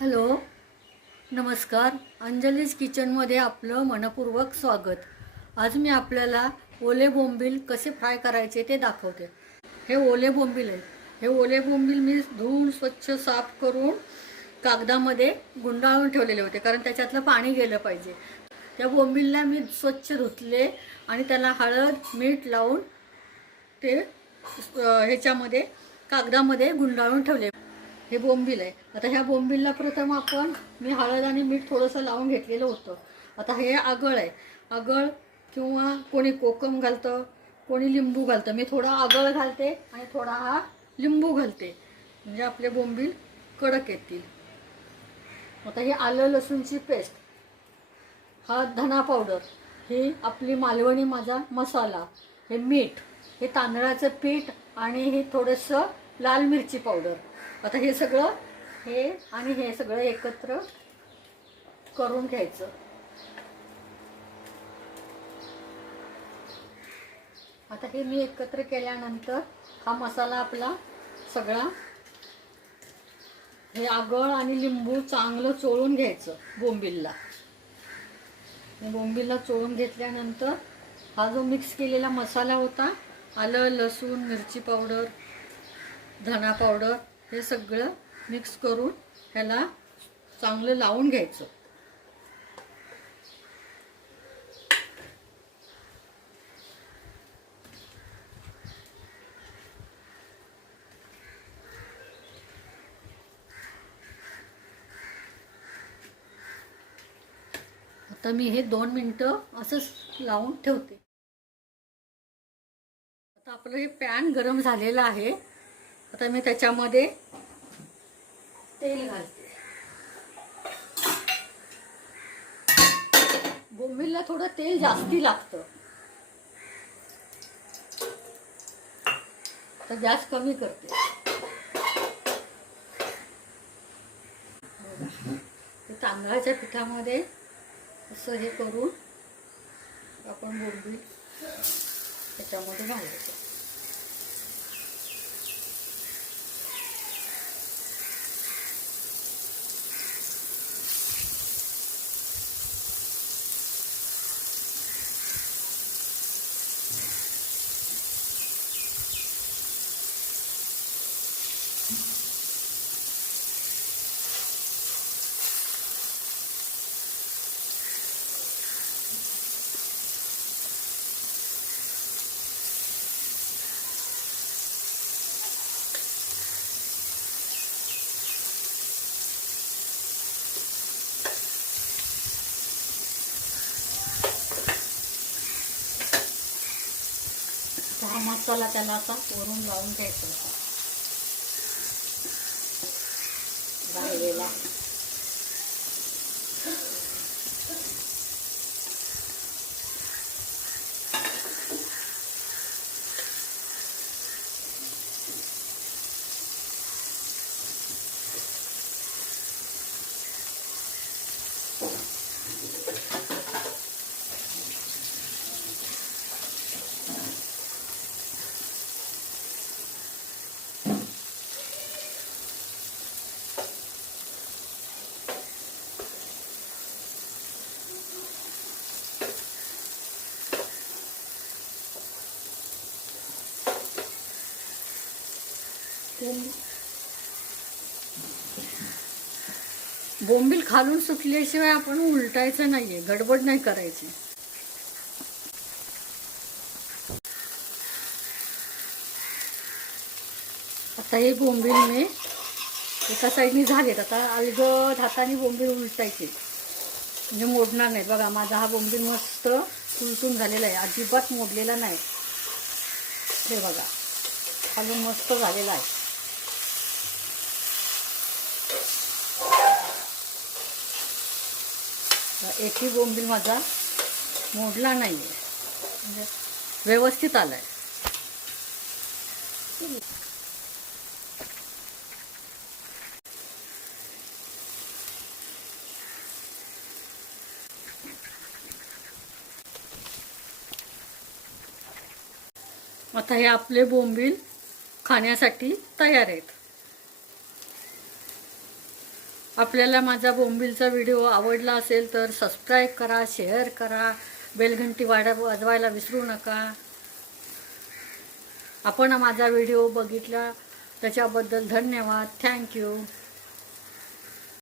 Hello, नमस्कार. अंजलीज किचनमध्ये आपलं मनपूर्वक स्वागत. आज मी आपल्याला ओले बोंबील कसे फ्राय करायचे ते दाखवते. हे ओले बोंबील आहे. हे ओले बोंबील मी धुवून स्वच्छ साफ करून कागदामध्ये गुंडाळून ठेवलेले होते, कारण त्याच्यातलं पाणी गेलं पाहिजे. त्या बोंबीलला मी स्वच्छ धुतले आणि त्याला हळद मीठ लावून ते ह्याच्यामध्ये कागदामध्ये गुंडाळून ठेवले. हे बोंबील आहे. आता ह्या बोंबीलला प्रथम मी हळद आणि मीठ थोडंसं लावून घेतलेलं होतं. आता हे आगळ आहे. आगळ किंवा कोणी कोकम घालतं, कोणी लिंबू घालतं. मी थोडा आगळ घालते आणि थोडा हा लिंबू घालते, म्हणजे आपले बोंबील कडक येतील. आता हे आलं लसूणची पेस्ट, हा धना पावडर, ही आपली मालवणी माझा मसाला, हे मीठ, हे तांदळाचं पीठ आणि हे थोडंसं लाल मिरची पावडर. आता हे सगळं एकत्र करून घ्यायचं. आता हे मी एकत्र केल्यानंतर हा मसाला आपला सगळा, हे आगळ आणि लिंबू चांगलं चोळून घ्यायचं बोंबीलला. बोंबीलला चोळून घेतल्यानंतर हा जो मिक्स केलेला मसाला होता, आलं लसूण मिरची पावडर धना पावडर, हे सगळं मिक्स करून ह्याला चांगलं लावून घ्यायचं. आता मी हे 2 मिनिटं असंच लावून ठेवते. आता आपलं हे पॅन गरम झालेलं आहे. आता मी त्याच्यामध्ये तेल घालते. बोंबीलला थोडं तेल जास्ती लागतं. तर गॅस कमी करते. तांदळाच्या पिठामध्ये असं हे करून आपण बोंबील त्याच्यामध्ये घालायचं. हा मसाला त्याला असा वरून लावून घ्यायचा होता राहिलेला. बोंबील खालून सुटल्याशिवाय आपण उलटायचं नाहीये, गडबड नाही करायची. आता हे बोंबील मी एका साईडनी झालेत. आता अलगद हाताने बोंबील उलटायचे, म्हणजे मोडणार नाही. बघा माझा हा बोंबील मस्त उलटून झालेला आहे, अजिबात मोडलेला नाही. हे बघा खालून मस्त झालेला आहे. एकही बोंबील माझा मोडला नाही आहे, म्हणजे व्यवस्थित आला आहे. आता हे आपले बोंबील खाण्यासाठी तयार आहेत. आपल्याला माझा बोंबीलचा व्हिडिओ आवडला असेल तर सबस्क्राईब करा, शेअर करा, बेलघंटी वाजवायला विसरू नका. आपण माझा व्हिडिओ बघितला त्याच्याबद्दल धन्यवाद. थँक्यू.